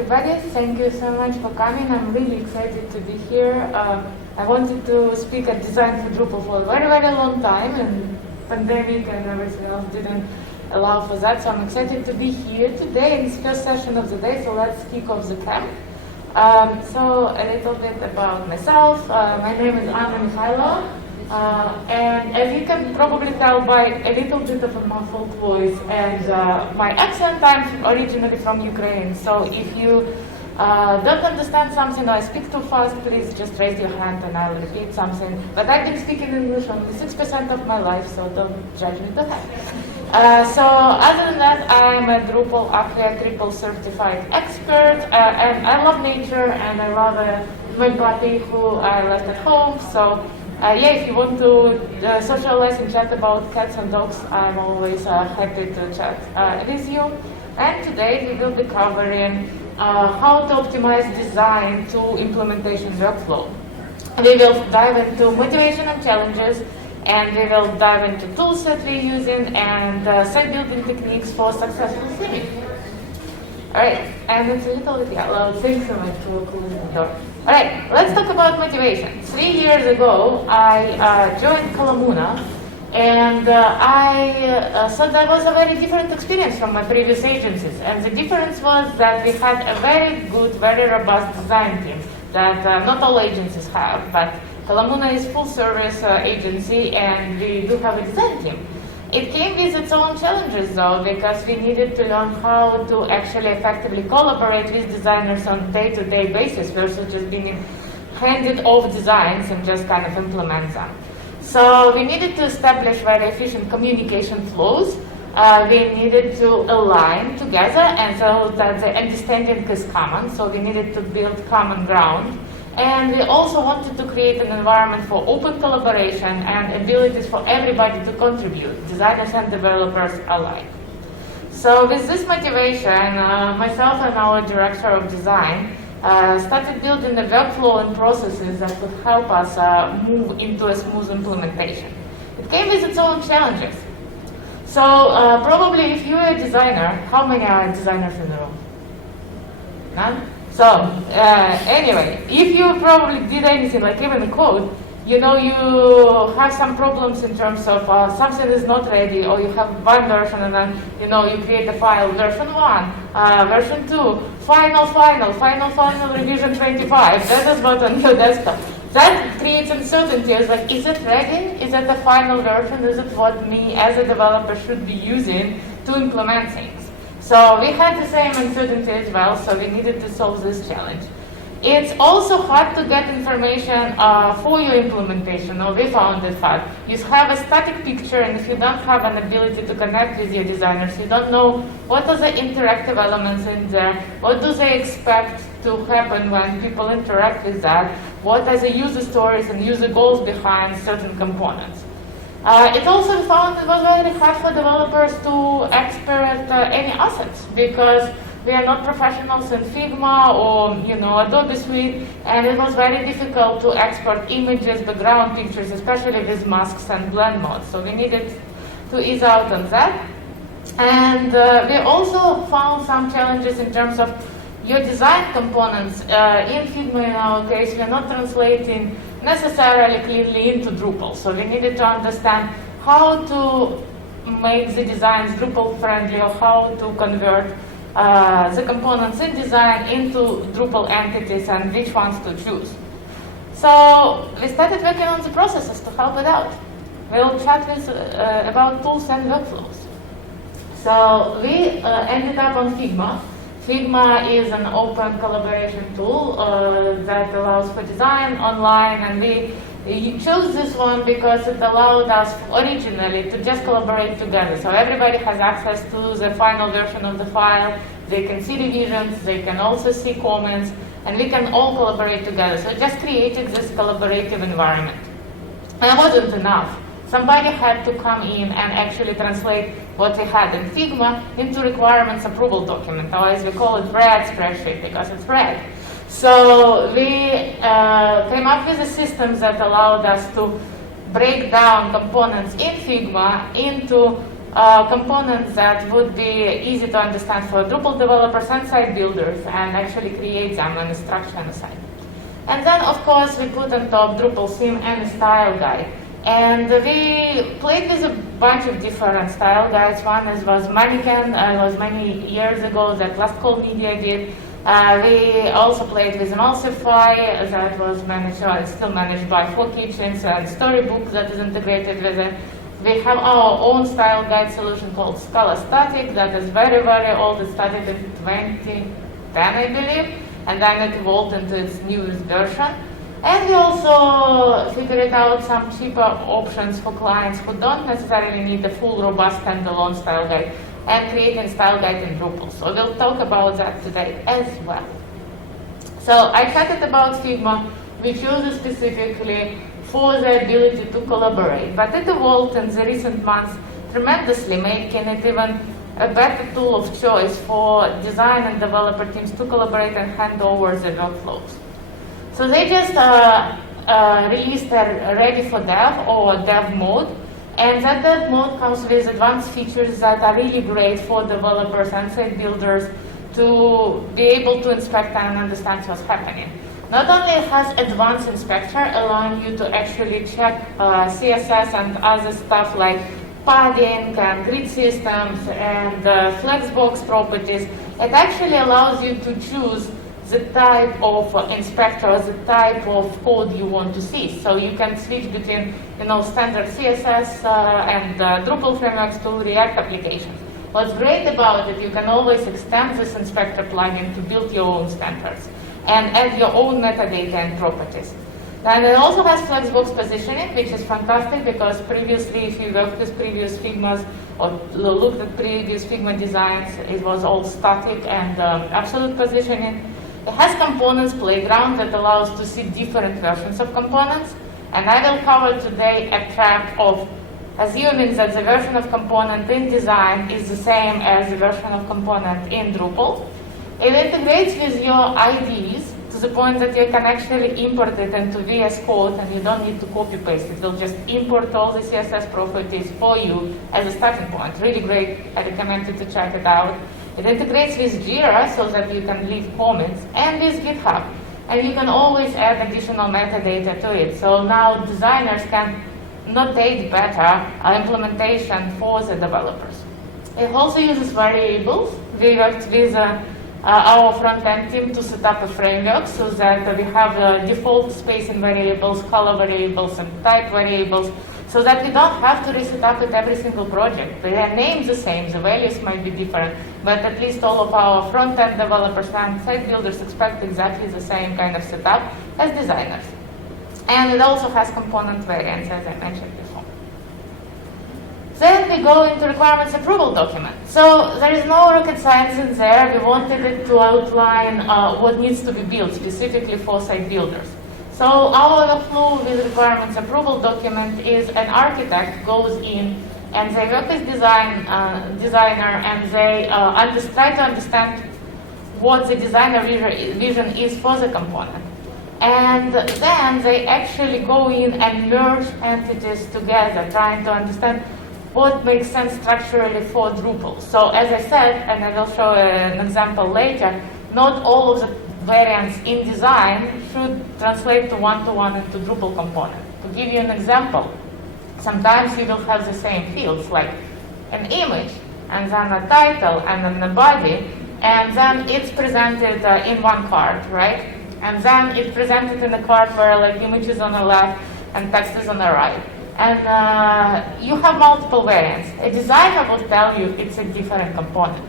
everybody. Thank you so much for coming. I'm really excited to be here. I wanted to speak at Design for Drupal for a very, very long time, and pandemic and everything else didn't allow for that. So I'm excited to be here today in this first session of the day. So let's kick off the camp. So a little bit about myself. My name is Mykhailova. And as you can probably tell by a little bit of a muffled voice and my accent, I'm originally from Ukraine. So if you don't understand something or I speak too fast, please just raise your hand and I'll repeat something. But I've been speaking English only 6% of my life, so don't judge me too hard. So other than that, I'm a Drupal Acquia Triple certified expert, and I love nature and I love my puppy who I left at home. So yeah, if you want to socialize and chat about cats and dogs, I'm always happy to chat with you. And today we will be covering how to optimize design to implementation workflow. We will dive into motivation and challenges, and we will dive into tools that we're using and site building techniques for successful theming. All right, and it's a little bit yellow. Thanks so much for closing the door. All right, let's talk about motivation. 3 years ago, I joined Kalamuna, and I thought that was a very different experience from my previous agencies. And the difference was that we had a very good, very robust design team that not all agencies have, but Kalamuna is full service agency, and we do have a design team. It came with its own challenges though, because we needed to learn how to actually effectively collaborate with designers on a day-to-day basis versus just being handed off designs and just kind of implement them. So we needed to establish very efficient communication flows. We needed to align together and so that the understanding is common. So we needed to build common ground. And we also wanted to create an environment for open collaboration and abilities for everybody to contribute, designers and developers alike. So with this motivation, myself and our director of design started building the workflow and processes that would help us move into a smooth implementation. It came with its own challenges. So probably if you're a designer, how many are designers in the room? None? So, anyway, if you probably did anything like even the code, you know you have some problems in terms of something is not ready, or you have one version and then, you know, you create a file, version 1, version 2, final, revision 25, that is not on your desktop. That creates uncertainty. It's like, is it ready? Is it the final version? Is it what me as a developer should be using to implement things? So we had the same uncertainty as well, so we needed to solve this challenge. It's also hard to get information for your implementation, or we found it hard. You have a static picture, and if you don't have an ability to connect with your designers, you don't know what are the interactive elements in there, what do they expect to happen when people interact with that, what are the user stories and user goals behind certain components. It also found it was very hard for developers to export any assets, because we are not professionals in Figma or, you know, Adobe Suite, and it was very difficult to export images, background pictures, especially with masks and blend modes. So we needed to ease out on that. And we also found some challenges in terms of your design components. In Figma, in our case, we are not translating necessarily clearly into Drupal. So we needed to understand how to make the designs Drupal friendly, or how to convert the components in design into Drupal entities and which ones to choose. So we started working on the processes to help it out. We'll chat with, about tools and workflows. So we ended up on Figma. Figma is an open collaboration tool that allows for design online, and we chose this one because it allowed us originally to just collaborate together. So everybody has access to the final version of the file, they can see revisions, they can also see comments, and we can all collaborate together. So it just created this collaborative environment. And it wasn't enough. Somebody had to come in and actually translate what we had in Figma into requirements approval document. Otherwise, we call it red spreadsheet because it's red. So we came up with the systems that allowed us to break down components in Figma into components that would be easy to understand for Drupal developers and site builders, and actually create them in a structure on the site. And then, of course, we put on top Drupal theme and a style guide. And we played with a bunch of different style guides. One was Mannequin, was many years ago that Last Call Media did. We also played with Emulsify, that was managed, still managed by 4Kitchens, and Storybook that is integrated with it. We have our own style guide solution called KalaStatic that is very, very old. It started in 2010, I believe, and then it evolved into its newest version. And we also figured out some cheaper options for clients who don't necessarily need the full, robust, standalone style guide, and creating style guide in Drupal. So we'll talk about that today as well. So I chatted about Figma, which uses specifically for the ability to collaborate, but it evolved in the recent months tremendously, making it even a better tool of choice for design and developer teams to collaborate and hand over the workflows. So they just released their ready for dev or dev mode, and that dev mode comes with advanced features that are really great for developers and site builders to be able to inspect and understand what's happening. Not only it has advanced inspector allowing you to actually check CSS and other stuff like padding and grid systems and flexbox properties, it actually allows you to choose the type of inspector, the type of code you want to see. So you can switch between, standard CSS and Drupal frameworks to React applications. What's great about it, you can always extend this inspector plugin to build your own standards and add your own metadata and properties. And it also has flexbox positioning, which is fantastic because previously, if you worked with previous Figmas or looked at previous Figma designs, it was all static and absolute positioning. It has components playground that allows to see different versions of components, and I will cover today a track of assuming that the version of component in design is the same as the version of component in Drupal. It integrates with your IDs to the point that you can actually import it into VS Code and you don't need to copy paste it. It will just import all the CSS properties for you as a starting point. Really great. I recommend you to check it out. It integrates with Jira so that you can leave comments, and with GitHub. And you can always add additional metadata to it. So now designers can notate better implementation for the developers. It also uses variables. We worked with our front-end team to set up a framework so that we have a default spacing variables, color variables, and type variables, so that we don't have to reset up with every single project. They are named the same, the values might be different, but at least all of our front-end developers and site builders expect exactly the same kind of setup as designers. And it also has component variants, as I mentioned before. Then we go into requirements approval document. So there is no rocket science in there. We wanted it to outline what needs to be built specifically for site builders. So our flow with requirements approval document is an architect goes in and they work with designer and they try to understand what the designer vision is for the component. And then they actually go in and merge entities together, trying to understand what makes sense structurally for Drupal. So as I said, and I will show an example later, not all of the variants in design should translate to one-to-one into Drupal component. To give you an example, sometimes you will have the same fields like an image and then a title and then a body, and then it's presented in one card, right? And then it's presented in a card where like image is on the left and text is on the right. And you have multiple variants. A designer will tell you it's a different component.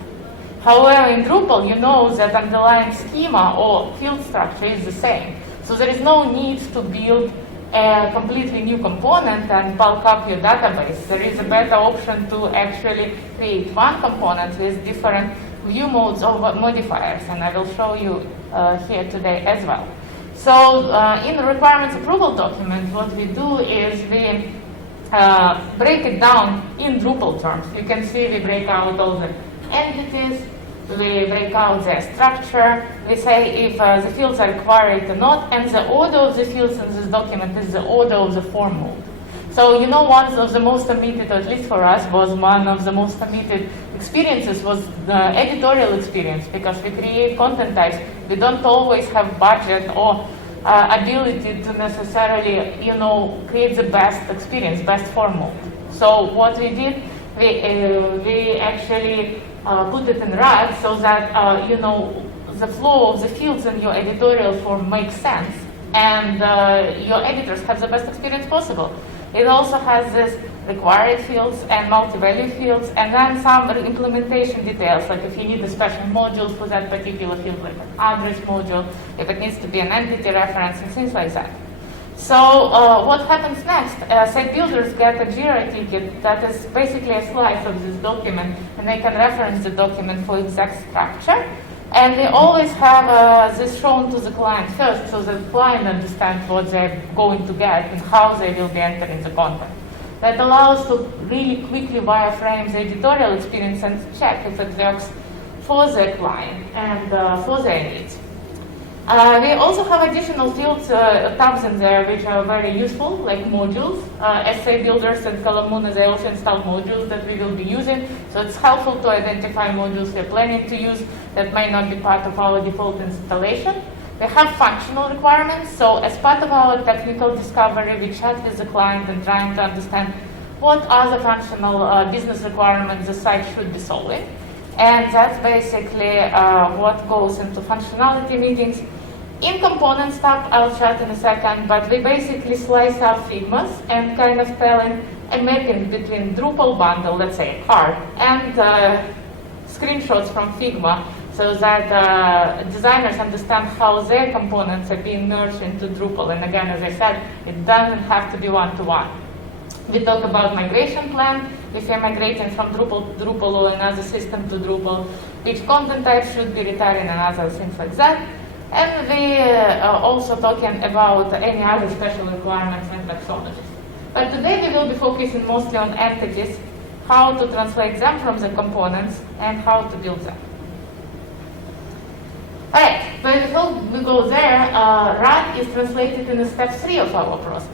However, in Drupal, you know that underlying schema or field structure is the same. So there is no need to build a completely new component and bulk up your database. There is a better option to actually create one component with different view modes or modifiers, and I will show you here today as well. So in the requirements approval document, what we do is we break it down in Drupal terms. You can see we break out all the entities, we break out the structure, we say if the fields are required or not, and the order of the fields in this document is the order of the form mode. So, you know, one of the most omitted, at least for us, was one of the most omitted experiences was the editorial experience, because we create content types. We don't always have budget or ability to necessarily, you know, create the best experience, best format. So what we did, we actually put it in RAG so that, you know, the flow of the fields in your editorial form makes sense, and your editors have the best experience possible. It also has this required fields and multi-value fields, and then some implementation details, like if you need a special module for that particular field, like an address module, if it needs to be an entity reference, and things like that. So what happens next? Site builders get a Jira ticket that is basically a slice of this document, and they can reference the document for exact structure. And they always have this shown to the client first, so the client understands what they're going to get and how they will be entering the content. That allows to really quickly wireframe the editorial experience and check if it works for the client and for their needs. We also have additional fields, tabs in there, which are very useful, like modules. Essay builders and Kalamuna, they also install modules that we will be using. So it's helpful to identify modules we're planning to use that may not be part of our default installation. We have functional requirements. So as part of our technical discovery, we chat with the client and trying to understand what other functional business requirements the site should be solving. And that's basically what goes into functionality meetings. In components tab, I'll chat in a second, but we basically slice up Figmas and kind of telling a mapping between Drupal bundle, let's say a card, and screenshots from Figma, so that designers understand how their components are being merged into Drupal. And again, as I said, it doesn't have to be one-to-one. We talk about migration plan. If you're migrating from Drupal or another system to Drupal, which content types should be retired and other things like that. And we are also talking about any other special requirements and taxonomies. But today we will be focusing mostly on entities, how to translate them from the components, and how to build them. Alright, but before we go there, RAG is translated in step 3 of our process.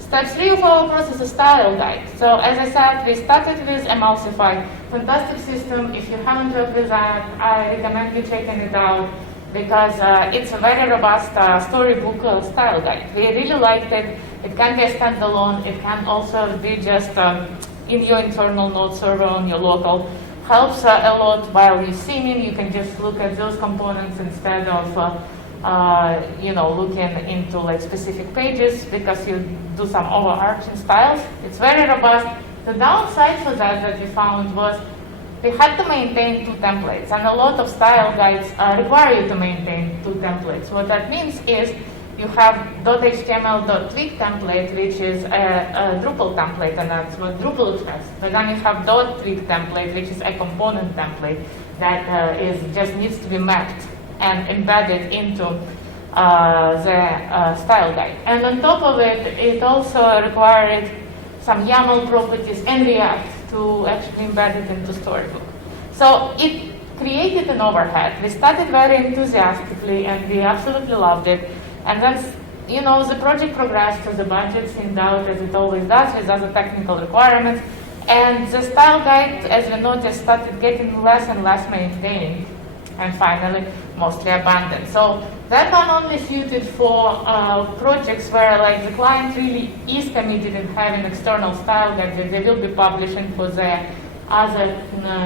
Step 3 of our process is style guide. So as I said, we started with Emulsify. Fantastic system. If you haven't worked with that, I recommend you checking it out, because it's a very robust storybook style guide. We really liked it. It can be a standalone. It can also be just in your internal node server on your local. Helps a lot while you're theming. You can just look at those components instead of you know, looking into like specific pages, because you do some overarching styles. It's very robust. The downside for that we found was we had to maintain 2 templates, and a lot of style guides require you to maintain 2 templates. What that means is you have .html.twig template, which is a Drupal template, and that's what Drupal expects. But then you have .twig template, which is a component template that just needs to be mapped and embedded into the style guide. And on top of it, it also required some YAML properties and React to actually embed it into Storybook. So it created an overhead. We started very enthusiastically, and we absolutely loved it. And then, you know, the project progressed to the budget thinned out, as it always does, with other technical requirements. And the style guide, as we noticed, started getting less and less maintained, and finally mostly abandoned. So that one only suited for projects where like the client really is committed in having external style guides that they will be publishing for their other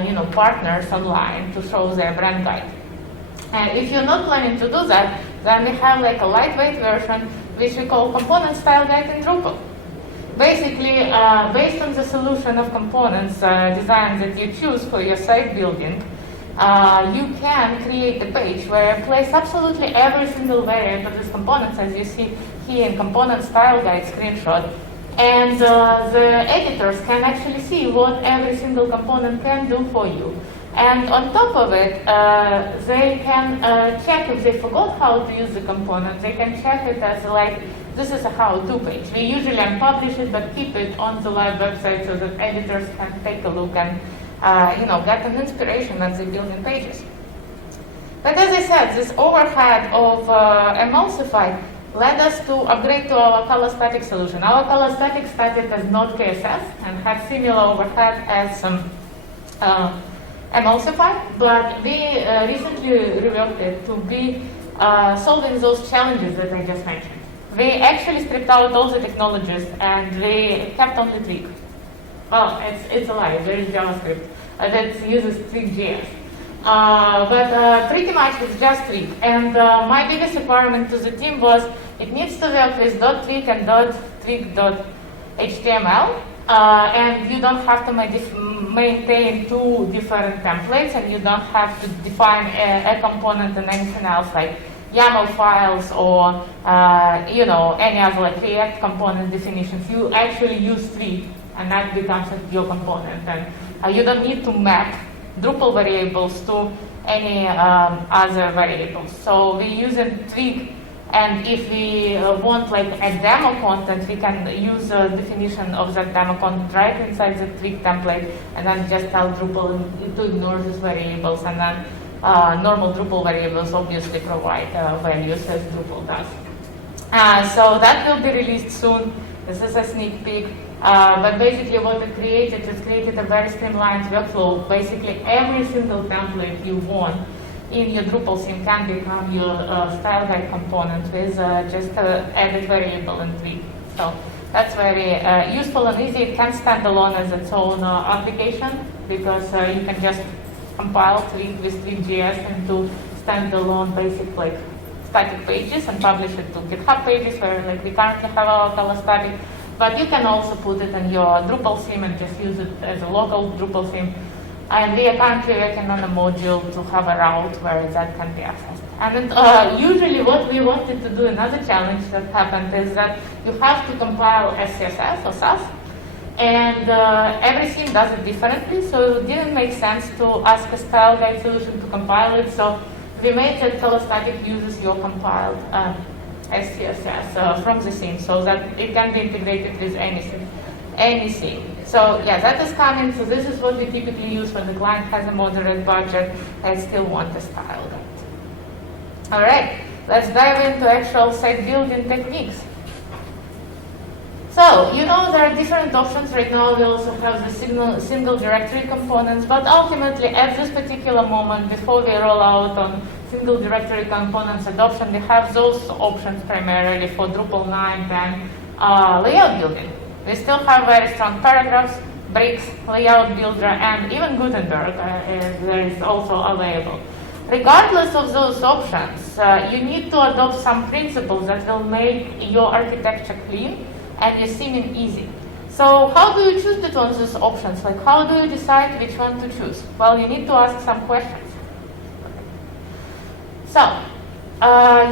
you know, partners online to show their brand guide. And if you're not planning to do that, then we have like a lightweight version which we call component style guide in Drupal. Basically, based on the solution of components design that you choose for your site building, you can create a page where you place absolutely every single variant of these components, as you see here in component style guide screenshot. And the editors can actually see what every single component can do for you. And on top of it, they can check if they forgot how to use the component. They can check it as like, this is a how-to page. We usually unpublish it, but keep it on the live website so that editors can take a look and you know, get an inspiration as they build in pages. But as I said, this overhead of Emulsify led us to upgrade to our KalaStatic solution. Our KalaStatic started as Node.kss and had similar overhead as Emulsify, but we recently reworked it to be solving those challenges that I just mentioned. We actually stripped out all the technologies and we kept only Twig. Well, it's a lie, there is JavaScript that uses Twig.js. But pretty much it's just Twig. And my biggest requirement to the team was it needs to work with .twig and .twig.html. And you don't have to maintain two different templates, and you don't have to define a component and anything else like YAML files or any other like React component definitions. You actually use Twig, and that becomes your component. And you don't need to map Drupal variables to any other variables. So we use Twig. And if we want like a demo content, we can use a definition of that demo content right inside the Twig template, and then just tell Drupal to ignore these variables, and then normal Drupal variables obviously provide values as Drupal does. So that will be released soon. This is a sneak peek. But basically what it created is created a very streamlined workflow. Basically every single template you want in your Drupal theme can become your style guide component with just added variable in Twig. So that's very useful and easy. It can stand alone as its own application because you can just compile Twig with Twig.js into standalone basic like static pages and publish it to GitHub pages where like we currently have our KalaStatic. But you can also put it in your Drupal theme and just use it as a local Drupal theme. And we are currently working on a module to have a route where that can be accessed. And usually what we wanted to do, another challenge that happened is that you have to compile SCSS or SAS, and every theme does it differently, so it didn't make sense to ask a style guide solution to compile it, so we made that KalaStatic uses your compiled SCSS from the theme, so that it can be integrated with anything. So yeah, that is coming. So this is what we typically use when the client has a moderate budget and still want a style guide. All right, let's dive into actual site building techniques. So, there are different options right now. We also have the single directory components, but ultimately at this particular moment, before we roll out on single directory components adoption, we have those options primarily for Drupal 9 and layout building. We still have very strong paragraphs, bricks, layout builder, and even Gutenberg there is also available. Regardless of those options, you need to adopt some principles that will make your architecture clean and your theming easy. So how do you choose between those options? Like how do you decide which one to choose? Well, you need to ask some questions. So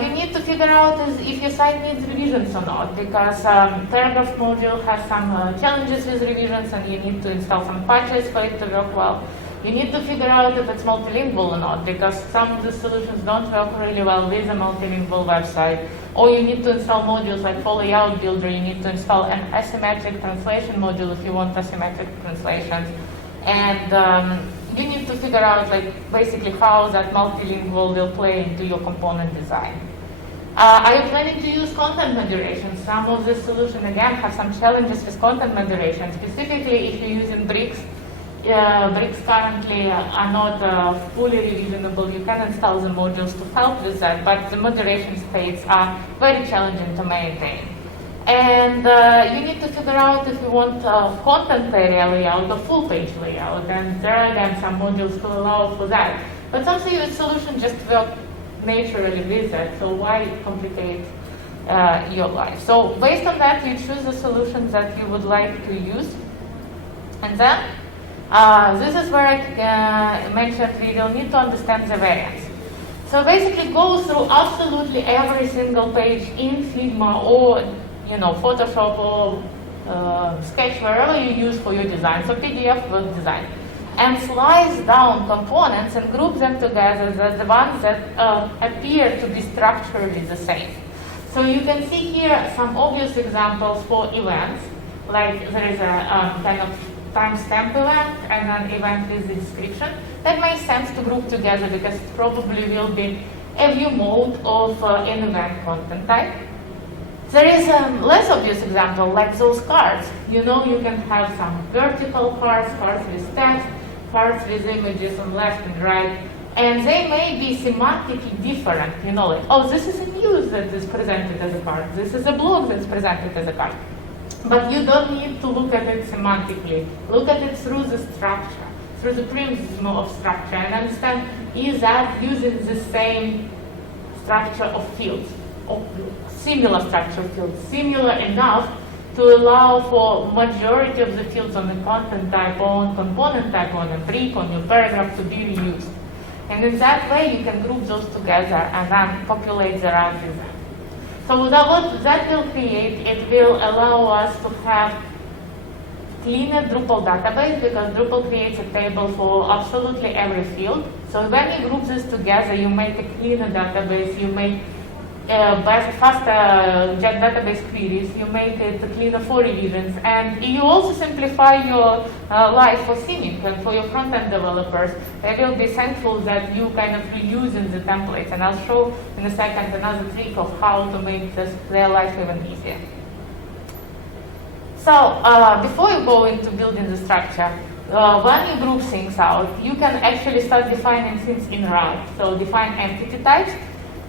you need to figure out if your site needs revisions or not, because paragraph module has some challenges with revisions and you need to install some patches for it to work well. You need to figure out if it's multilingual or not, because some of the solutions don't work really well with a multilingual website. Or you need to install modules like for layout builder, you need to install an asymmetric translation module if you want asymmetric translations. And you need to figure out basically how that multilingual will play into your component design. Are you planning to use content moderation? Some of the solutions, again, have some challenges with content moderation. Specifically, if you're using bricks, bricks currently are not fully revisionable. You can install the modules to help with that, but the moderation states are very challenging to maintain. And you need to figure out if you want content area layout or full page layout, and there are again some modules to allow for that. But some solutions just work naturally with that, so why complicate your life? So based on that, you choose the solutions that you would like to use, and then this is where I mentioned we will need to understand the variants. So basically go through absolutely every single page in Figma or Photoshop or Sketch, wherever you use for your design, so PDF will design, and slice down components and group them together as the ones that appear to be structurally the same. So you can see here some obvious examples for events, like there is a kind of timestamp event and an event with the description. That makes sense to group together because it probably will be a view mode of an event content type. There is a less obvious example, like those cards. You know, you can have some vertical cards, cards with text, cards with images on left and right, and they may be semantically different. You know, like, oh, this is a news that is presented as a card. This is a blog that's presented as a card. But you don't need to look at it semantically. Look at it through the structure, through the prism of structure, and understand, is that using the same structure of fields, or similar structure of fields, similar enough to allow for majority of the fields on the content type, on component type, on a brick, on your paragraph to be reused. And in that way, you can group those together and then populate the round with them. So what that will create, it will allow us to have cleaner Drupal database, because Drupal creates a table for absolutely every field. So when you group this together, you make a cleaner database, you make faster database queries, you make it cleaner for revisions, and you also simplify your life for theming and for your front-end developers. They will be thankful that you kind of reusing the templates, and I'll show in a second another trick of how to make their life even easier. So before you go into building the structure, when you group things out, you can actually start defining things in route. So define entity types.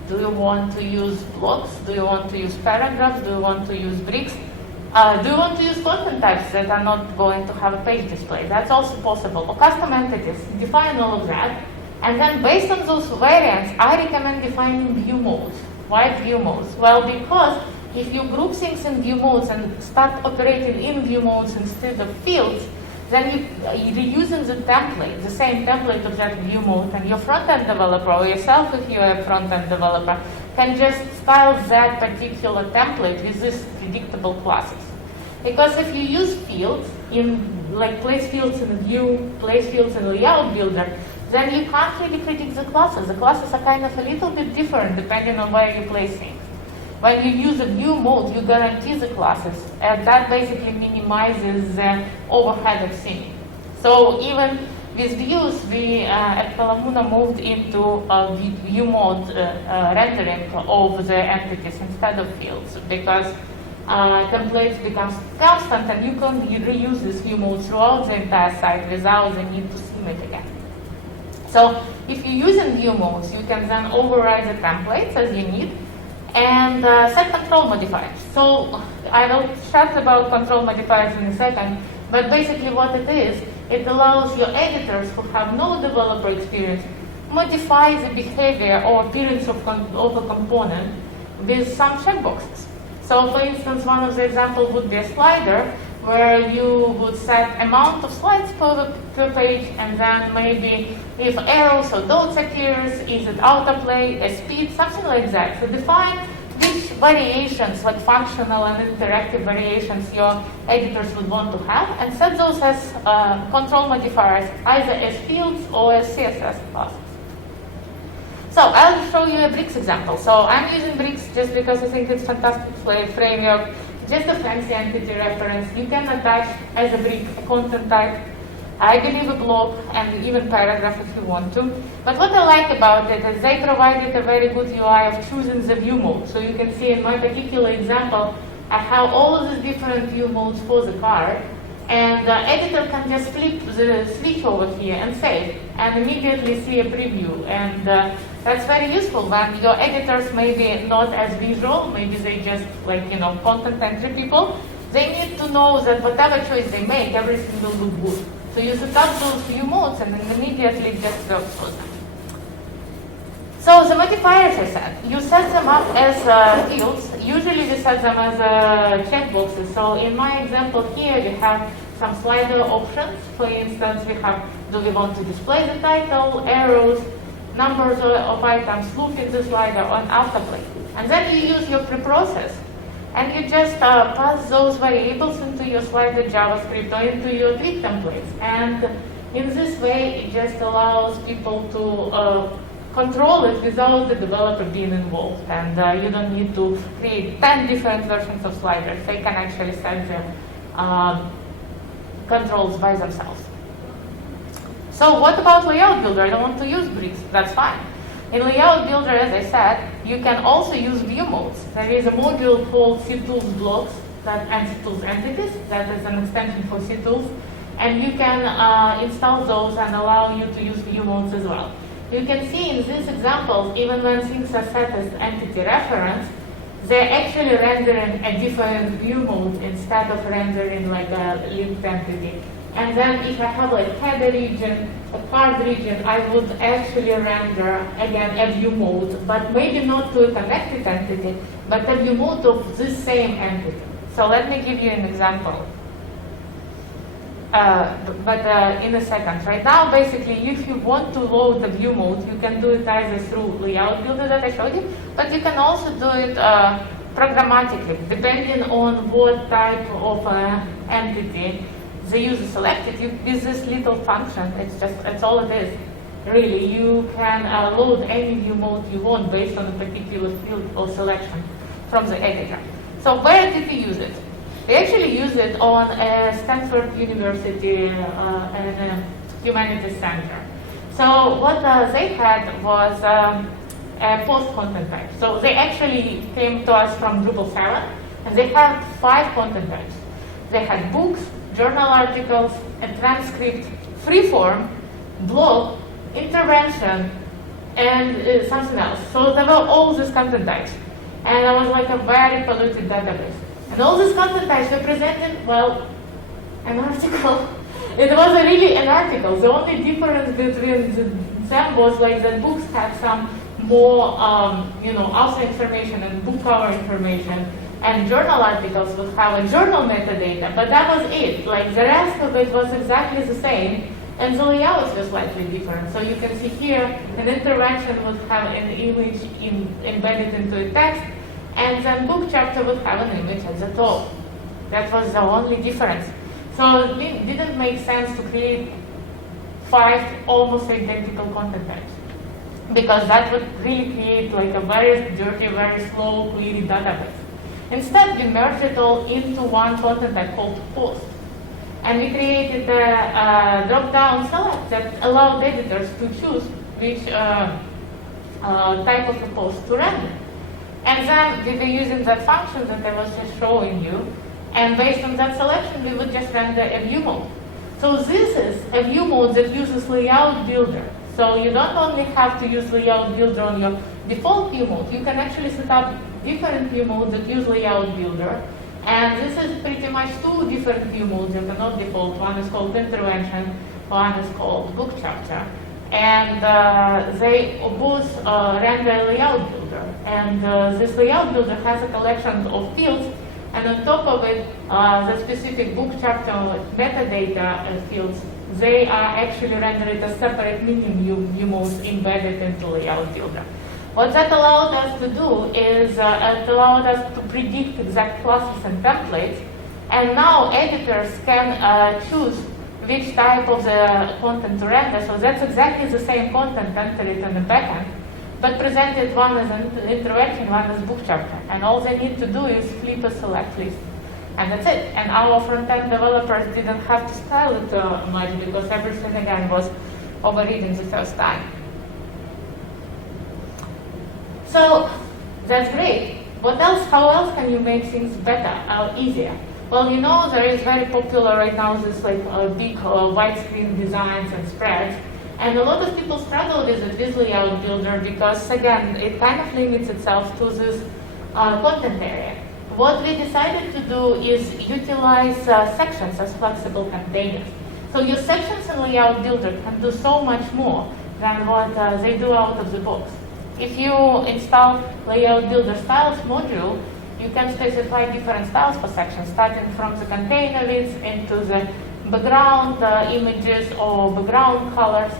Do you want to use blocks? Do you want to use paragraphs? Do you want to use bricks? Do you want to use content types that are not going to have a page display? That's also possible. Or custom entities. Define all of that. And then based on those variants, I recommend defining view modes. Why view modes? Well, because if you group things in view modes and start operating in view modes instead of fields, then you're reusing the template, the same template of that view mode, and your front-end developer, or yourself if you're a front-end developer, can just style that particular template with these predictable classes. Because if you use fields, like place fields in view, place fields in layout builder, then you can't really predict the classes. The classes are kind of a little bit different depending on where you place things. When you use a view mode, you guarantee the classes, and that basically minimizes the overhead of theming. So even with views, we at Kalamuna moved into a view mode rendering of the entities instead of fields, because templates becomes constant, and you can reuse this view mode throughout the entire site without the need to theme it again. So if you're using view modes, you can then override the templates as you need, and set control modifiers. So I will chat about control modifiers in a second, but basically what it is, it allows your editors who have no developer experience modify the behavior or appearance of a component with some checkboxes. So for instance, one of the examples would be a slider, where you would set amount of slides per page, and then maybe if arrows or dots appears, is it autoplay, a speed, something like that. So define which variations, like functional and interactive variations, your editors would want to have, and set those as control modifiers, either as fields or as CSS classes. So I'll show you a bricks example. So I'm using bricks just because I think it's a fantastic framework. Just a fancy entity reference. You can attach as a brick a content type, I believe a blog, and even paragraph if you want to. But what I like about it is they provided a very good UI of choosing the view mode. So you can see in my particular example, I have all of these different view modes for the card, and the editor can just flip the switch over here and save, and immediately see a preview. And that's very useful when your editors may be not as visual, maybe they just content entry people. They need to know that whatever choice they make, everything will look good. So you set up those view modes and then immediately just works for them. So the modifiers I said, you set them up as fields. Usually we set them as checkboxes. So in my example here, we have some slider options. For instance, we have, do we want to display the title, arrows, numbers of items, loop in the slider, or an autoplay. And then you use your preprocess, and you just pass those variables into your slider JavaScript or into your tweet templates. And in this way, it just allows people to control it without the developer being involved. And you don't need to create 10 different versions of sliders. They can actually set the controls by themselves. So what about layout builder? I don't want to use bricks. That's fine. In Layout Builder, as I said, you can also use view modes. There is a module called CTools blocks and CTools entities that is an extension for CTools, and you can install those and allow you to use view modes as well. You can see in these examples, even when things are set as entity reference, they're actually rendering a different view mode instead of rendering like a linked entity. And then if I have like header region, a card region, I would actually render again a view mode, but maybe not to a connected entity, but a view mode of this same entity. So let me give you an example. In a second. Right now, basically, if you want to load the view mode, you can do it either through Layout Builder that I showed you, but you can also do it programmatically, depending on what type of entity the user selected. You use this little function. It's all it is. Really, you can load any view mode you want based on a particular field or selection from the editor. So where did we use it? We actually use it on Stanford University and Humanities Center. So what they had was a post content type. So they actually came to us from Drupal 7, and they had 5 content types. They had books, journal articles, a transcript, freeform, blog, intervention, and something else. So there were all these content types. And it was like a very polluted database. And all these content types represented, well, an article. It was really an article. The only difference between them was like that books had some more, author information and book cover information, and journal articles would have a journal metadata, but that was it. Like the rest of it was exactly the same, and the layouts were slightly different. So you can see here, an intervention would have an image embedded into a text, and then book chapter would have an image at the top. That was the only difference. So it didn't make sense to create 5 almost identical content types, because that would really create like a very dirty, very slow query database. Instead, we merged it all into one content type called post. And we created a drop-down select that allowed editors to choose which type of a post to render. And then we were using that function that I was just showing you, and based on that selection, we would just render a view mode. So this is a view mode that uses Layout Builder. So you don't only have to use Layout Builder on your default view mode, you can actually set up different view modes that use Layout Builder. And this is pretty much 2 different view modes that are not default. One is called intervention, one is called book chapter. And they both render Layout Builder. And this Layout Builder has a collection of fields, and on top of it, the specific book chapter metadata fields, they are actually rendered as separate mini view modes embedded into Layout Builder. What that allowed us to do is it allowed us to predict exact classes and templates, and now editors can choose which type of the content to render. So that's exactly the same content entered in the backend, but presented one as an intervention, one as book chapter. And all they need to do is flip a select list. And that's it. And our front-end developers didn't have to style it much, because everything again was overridden the first time. So that's great. What else? How else can you make things better or easier? Well, there is very popular right now this like big widescreen designs and spreads, and a lot of people struggle with it with Layout Builder because again it kind of limits itself to this content area. What we decided to do is utilize sections as flexible containers. So your sections in Layout Builder can do so much more than what they do out of the box. If you install Layout Builder Styles module, you can specify different styles for sections, starting from the container width into the background images or background colors.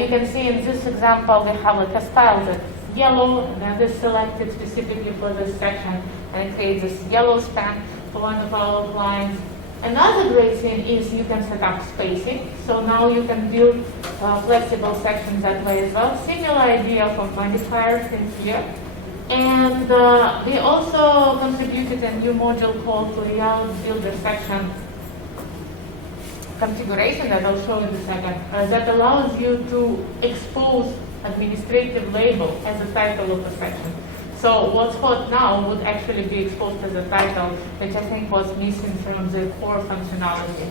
You can see in this example we have like a style that's yellow, and that is selected specifically for this section, and it creates this yellow span for one of our lines. Another great thing is you can set up spacing, so now you can build flexible sections that way as well. Similar idea for modifiers in here. And we also contributed a new module called Layout Builder Section Configuration that I'll show in a second, that allows you to expose administrative label as a title of the section. So what's hot now would actually be exposed as a title, which I think was missing from the core functionality.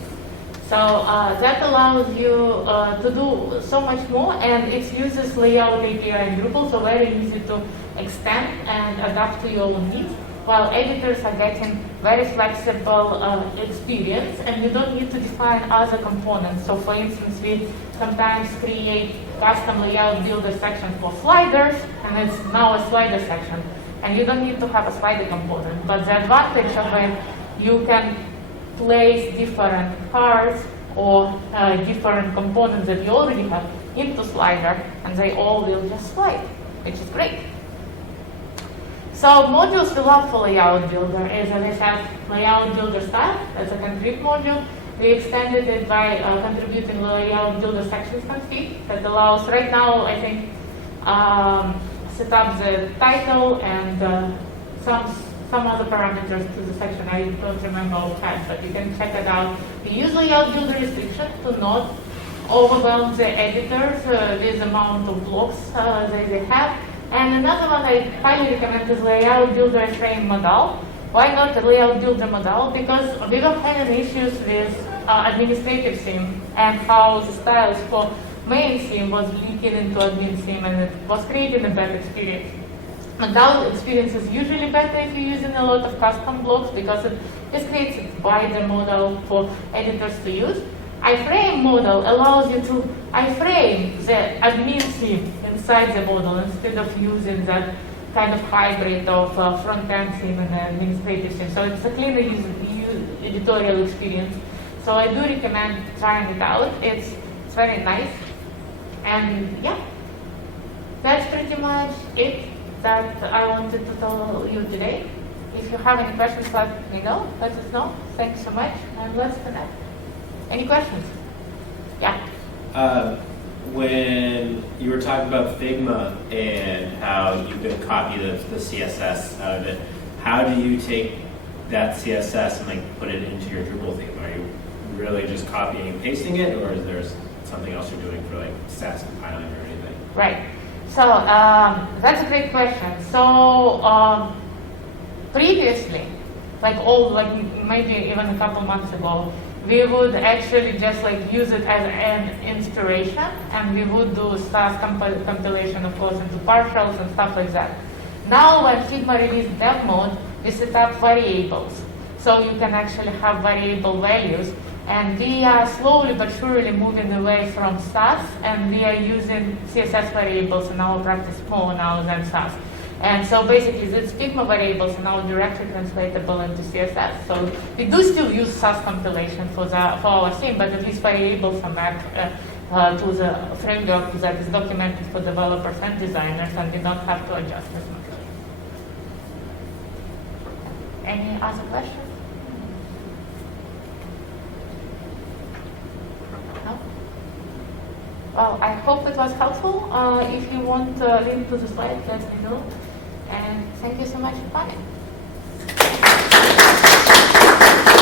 So that allows you to do so much more, and it uses layout API in Drupal, so very easy to extend and adapt to your own needs, while editors are getting very flexible experience, and you don't need to define other components. So for instance, we sometimes create custom layout builder section for sliders, and it's now a slider section. And you don't need to have a slider component, but the advantage of it, you can place different cards or different components that you already have into slider, and they all will just slide, which is great. So modules we love for layout builder is that we have layout builder style as a config module. We extended it by contributing layout builder sections config that allows right now, I think, set up the title and some other parameters to the section. I don't remember offhand, but you can check it out. We use layout builder restriction to not overwhelm the editors with the amount of blocks that they have. And another one I highly recommend is layout builder frame modal. Why not a layout builder modal? Because we were having issues with administrative theme and how the styles for main theme was leaking into admin theme, and it was creating a bad experience. Modal experience is usually better if you're using a lot of custom blocks, because it just creates a wider model for editors to use. Iframe model allows you to iframe the admin theme inside the model instead of using that kind of hybrid of front-end theme and administrative theme. So it's a cleaner editorial experience. So I do recommend trying it out. It's very nice. And yeah, that's pretty much it that I wanted to tell you today. If you have any questions, let me know. Let us know. Thanks so much, and let's connect. Any questions? Yeah. When you were talking about Figma and how you could copy the CSS out of it, how do you take that CSS and like put it into your Drupal theme? Are you really just copying and pasting it, or is there something else you're doing for like stats compiling or anything? Right. So that's a great question. So previously, like maybe even a couple months ago, we would actually just like use it as an inspiration, and we would do Stas compilation, of course, into partials and stuff like that. Now, when Figma released dev mode, we set up variables, so you can actually have variable values. And we are slowly but surely moving away from Stas, and we are using CSS variables in our practice more now than Stas. And so basically, these Figma variables are now directly translatable into CSS. So we do still use SAS compilation for our theme, but at least variables are mapped to the framework that is documented for developers and designers, and we don't have to adjust as much. Any other questions? No? Well, I hope it was helpful. If you want a link to the slide, let me know. And thank you so much for coming.